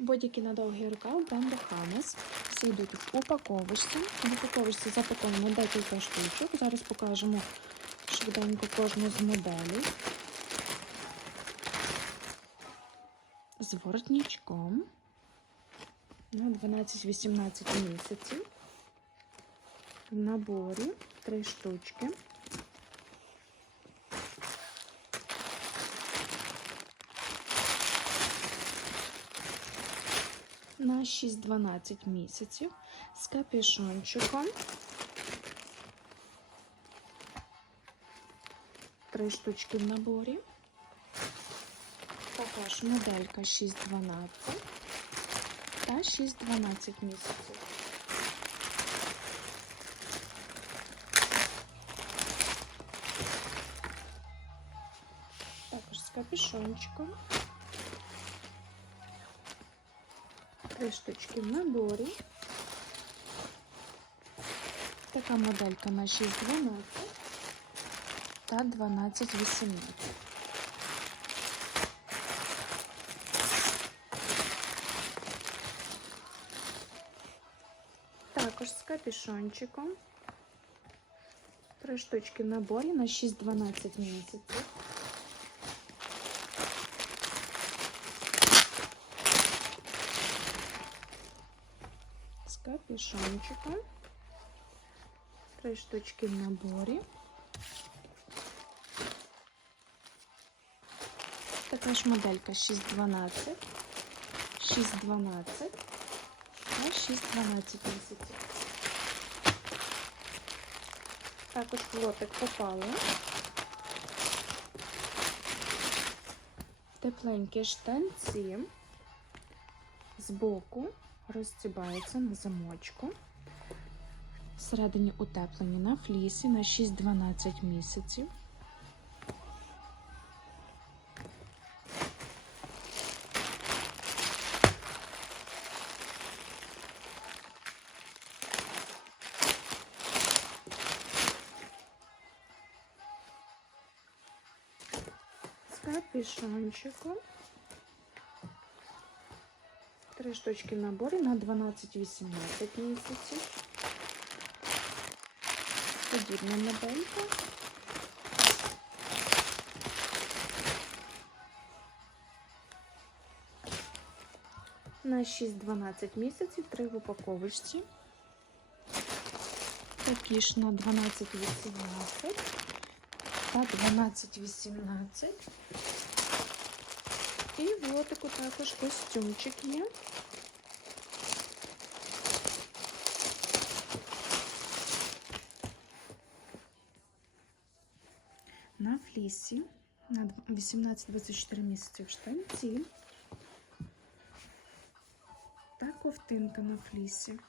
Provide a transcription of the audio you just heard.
Бодіки на довгий рукав бренду Хамес. Всі йдуть в упаковочці. В упаковочці запаковано декілька штучок. Зараз покажемо швиденько кожну з моделей. З воротничком на 12-18 місяців. В наборі три штучки. На 6-12 місяців з капюшончиком. Три штучки в наборі. Також моделька 6-12 та 6-12 місяців. Також з капюшончиком. Три штучки в наборі. Така моделька на 6-12 та 12-18. Також з капюшончиком. Три штучки в наборі на 6-12 місяців. З капюшончиком. Три штучки в наборі. Така ж моделька 612, 612 та 612 місяців. Також в лотик попали. Тепленькі штанці збоку розстібається на замочку. Всередині утеплені на флісі на 6-12 місяців. Капюшончиком. Три штучки в наборі на 12-18 місяців. Подібна моделька. На 6-12 місяців, три в упаковочці. Такі ж на 12-18 та 12-18. І в лотику також костюмчик є. На флісі на 18-24 місяці в штанці та ковтинка на флісі.